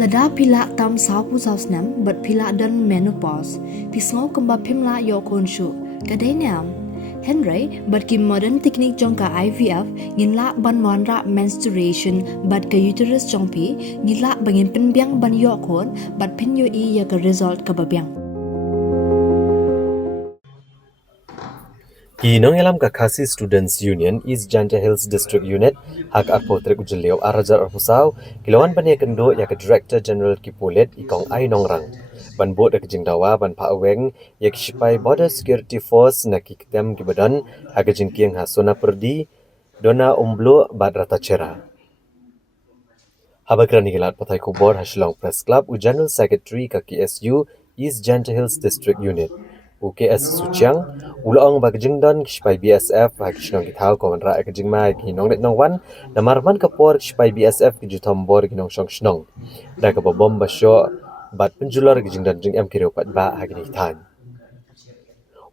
Lada pila tam sau pu sau snam but pila dan menopause pisngau kemba pimla yo konshu kadeniam Henry but ki modern technique jongka IVF nginla ban wanra menstruation but ka uterus jongpi ngila bangin penbiang ban yo kon but pin yo I ya ka result ka babiang Kinong yalam Kakasi Students Union East Janta Hills District Unit hak apotrek ujeliau arajar arhusau kilawan bani kendo ya ke Director General Kipulet ikong ai nongrang ban bot ek jingdawa ban pa aweng ya kishipai Border Security Force na kikitem kibadan hak jingkiang hasona perdi dona umblo bad rata cera habakran nigilat patai kubor hasilong Press Club u General Secretary ka KSU East Janta Hills District Unit UKS Suchiang ulang bagjingdan kispai BSF hak kisnong githau komanra ek jingmai kinong net nongwan namarman kapor kispai BSF kijutombor kinong song snong da ka bom basyo bat penjular gijingdan jing em kiro pat ba hak ni than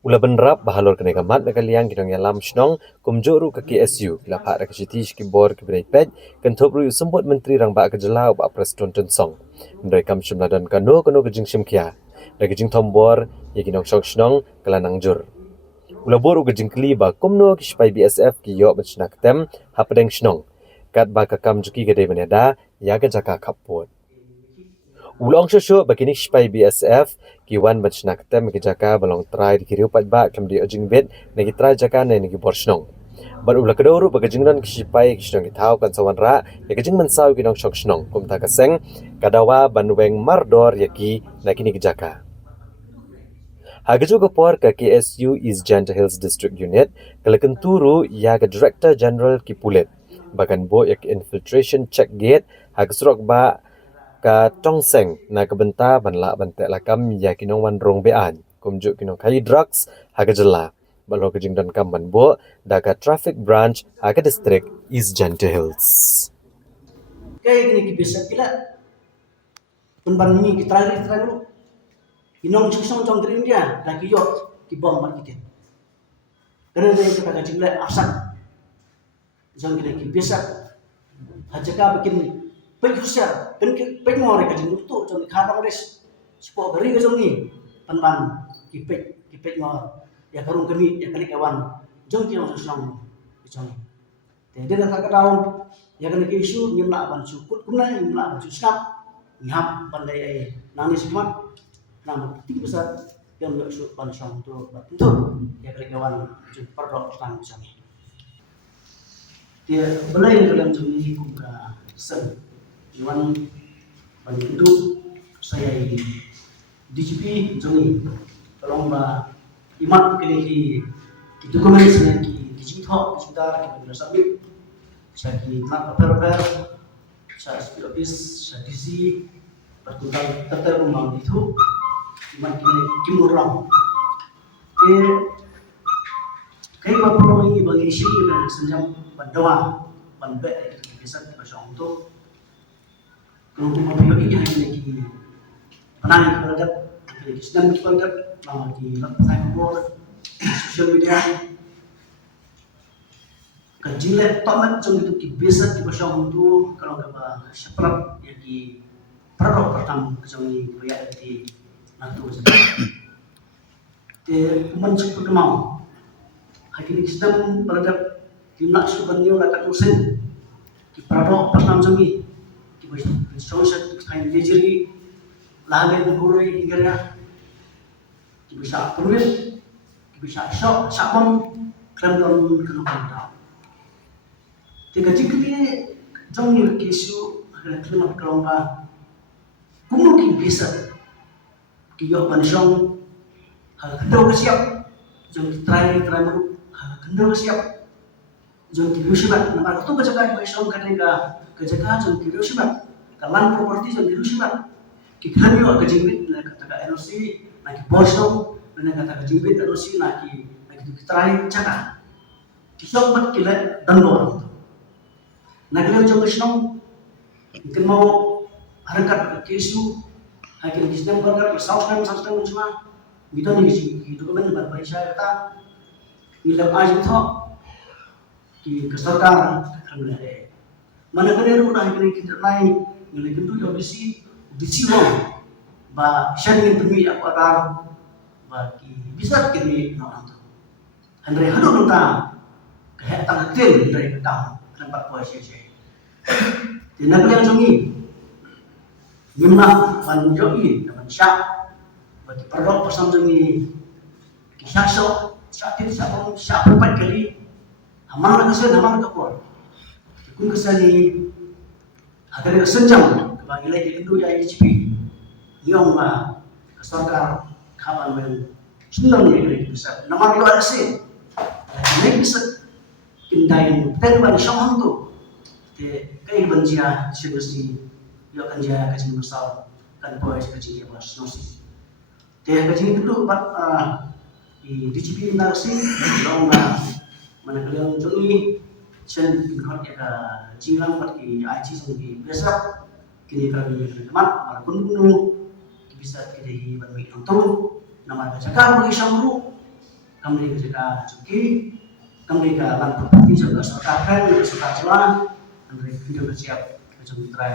ula benrap bahalor kene kamat nakaliang kinong yalam snong kumjuru ka KSU kila pha ra kishiti skibor kibrei pet kentop ru sembut menteri rang ba ka jelau ba preston tonsong ndai kam shimladan kano gijing shimkia da gijing tombor ye kinong song snong kalanang jur ula boru gijing kli ba kumno kispai BSF ki yo bachnak tem hapdeng snong kat ba ka kam juki gede beneda ya ka jaka kapot Ulong shosho bakini kispai BSF ki wan bachnak tem ki jaka balong try dikiriu pat ba kam di ojing bet nagi try jaka ne nagi borsnong Bar ula kedoru bagajingdan kishipai kisnong itau kan sawanra yakajing mansau kinong shok snong kumta kaseng kadawa banweng mardor yaki nakini kijaka Hagaju kapor ka KSU East Janta Hills District Unit kalakan turu ya ka Director General Kipulet bagan bo yak infiltration check gate hagsrok ba ka tongseng na kabenta banla bante lakam ya kinong wan rong bean kumjuk kinong kai drugs hagajala balo ka jingdan kam banbo da ka traffic branch haga district East Janta Hills Kaya gini bisa kila penban ni kita lu inong susong tong green dia lagi yo ki bom mat kita karena dia kita kaji le asak jang gini ki bisa hajaka bikin pegusya ben pengore kaji nutu jang khadang res sipo gari ka jang ni penban ki ngor ya karung kami ya kali kawan jang ki susong jang dia dah tak tahu ya kan isu nyimla ban cukut kuna nyimla ban cusap nyap pandai ai nangis semua nama tinggi besar yang isu ban sang tu tentu ya kawan jumpa dok tang sami dia belai dalam jumlah buka sen juan ban itu saya DGP joni tolong ba imat kini ki dokumen saya ki digital sudah kita submit saya nak prepare saya office saya DC perkutal tetap umang itu iman kimurang kay bapak ini bagi isi dan senjam bandawa banbe bisa pasang tu kalau kuma ini hanya ki penang terhadap sedang terhadap lama di lapangan bor social media kajile tomat jong itu ki bisa di pasang tu kalau kaba seprap ya ki produk pertama jong ni reality nanti mencuk mau hakini sedang berada di nak subanyo lakat usen ki produk pertama jong ni ki social kind jejeri lagen gurui hingga ki bisa penulis ki bisa shop sabon krem kenapa tiga jikti jong ni kisu klimat kelomba kuno ki bisa ki yo pansong hal kendo siap jong try mu hal kendo siap jong ki rusibat na to kajaga ki song kadega kajaga jong ki rusibat kalan property jong ki rusibat ki khanyo ka jimbit na kataga NOC na ki bosong na kataga jimbit NOC na ki try jaga ki song mat ki le dando naglam jong kisnong kin mau harakat kesu hakin kisnong berkat saus semua itu nih dokumen berbaisa kita milam aja itu ki keserta kan mana kan ru dah kita kita naik nilai tentu ya besi disiwang ba siya ingin demi aku atar bagi bisa kini no anto Andre hadu nunta kayak tang tin dari ketang tempat puasa saya tindak yang sungi nyimna ban joi ban syak bagi perlu pasang sungi kisah so syakin siapa siapa empat kali aman lah kesan aman tak kuat kun kesani agar senjang bagi lagi itu ya ICP yang sarkar kapan men senang ni bisa nama itu ada sih ini bisa kindai terban syamang tu kai banjia sibesi yo kan dia kacing besar kan boy kacing dia mas nosi kacing itu bat di DCP narasi dong mana kalian joni chen kan ya jinglang bat ki IT sungki biasa kini kami teman walaupun penuh bisa kita bagi untung nama kerja bagi samru kami kerja cuki kami kan berarti juga sarkakan sarkar jalan kami video bersiap macam try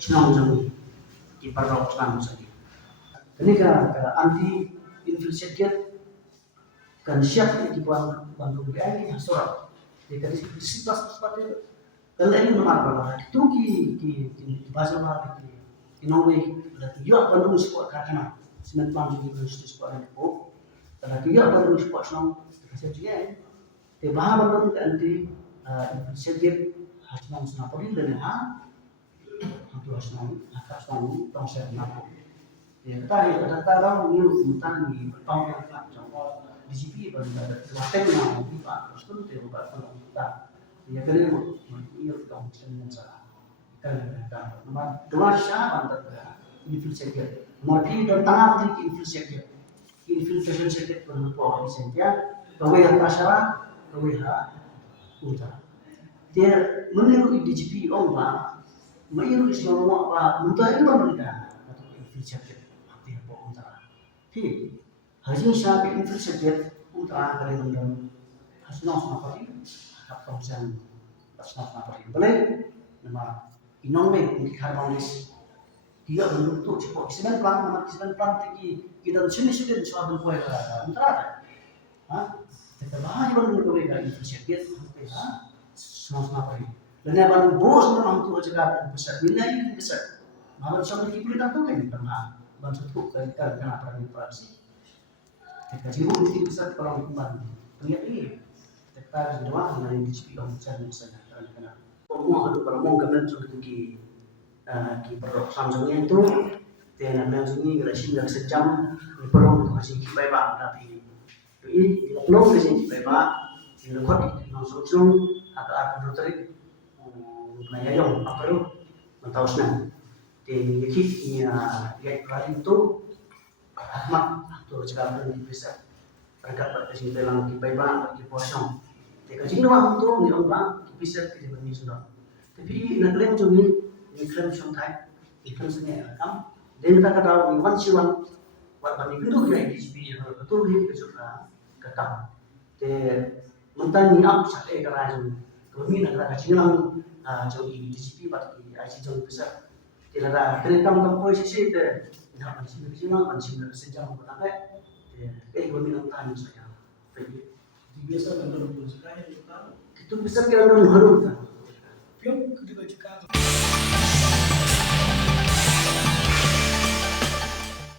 senang jami di parok senang saja ini kan anti infiltrate kan siap di buang bantu BI surat jadi disipas seperti kalau ini nomor itu di bahasa mana di Norway berarti juga bandung sebuah karena semen plan di sebuah itu berarti juga bandung sebuah senang dikasih juga di bahasa bandung nanti sedikit senang senang poli dan untuk senang agak senang tongser napo ya kita tahu ini tentang di bertahun contoh DCP baru ada waktu yang mau pak terus tuh tidak kita ya kalian mau iya dong senang salah kan nomor dua siapa antara infiltrasi nomor tiga tengah di infiltration sedikit berapa persennya kawai yang kasar kawai utara dia menurut DCP pak menurut semua apa untuk itu mereka atau infiltrasi artinya apa utara hasil siapa infiltrasi utara dari mendam hasil apa ini atau yang hasil apa ini boleh nama Norway di harmonis dia bentuk cepat sebenarnya plan nama sebenarnya plan tinggi kita sini sudah suatu poin antara kita bahas bentuk mereka infiltrasi semua apa ini dan yang baru bos memang tu aja besar nilai besar malah sampai kita tidak tahu kan pernah bantu tu kita kenapa inflasi kita jiru itu bisa kalau kembali ternyata ini kita doa dengan DCP yang besar misalnya karena semua ada perempuan kemudian sudah di perlu Samsungnya itu dengan Samsung ini nggak sejam di perlu masih kipai pak tapi ini belum di sini kipai pak di lekot di Samsung atau aku terik nanya yang apa itu mentau senang di kitnya ya kali itu Ahmad atau juga bisa berkat pada sini dalam kipai pak di posong jika jika waktu ni orang bisa kita bagi sudah tapi nak lem tu ni iklan santai iklan sebenarnya kam dan kita kata ni wan siwan buat bagi itu dia di sini betul dia juga kata te mentang ni apa sakit kerana kami nak kata cilang jauh di DCP bagi IC jauh besar tidak ada kereta untuk posisi itu nak masih cilang masih sejam berapa kami nak tanya saya biasa dalam sekali itu bisa kira dalam harum kan film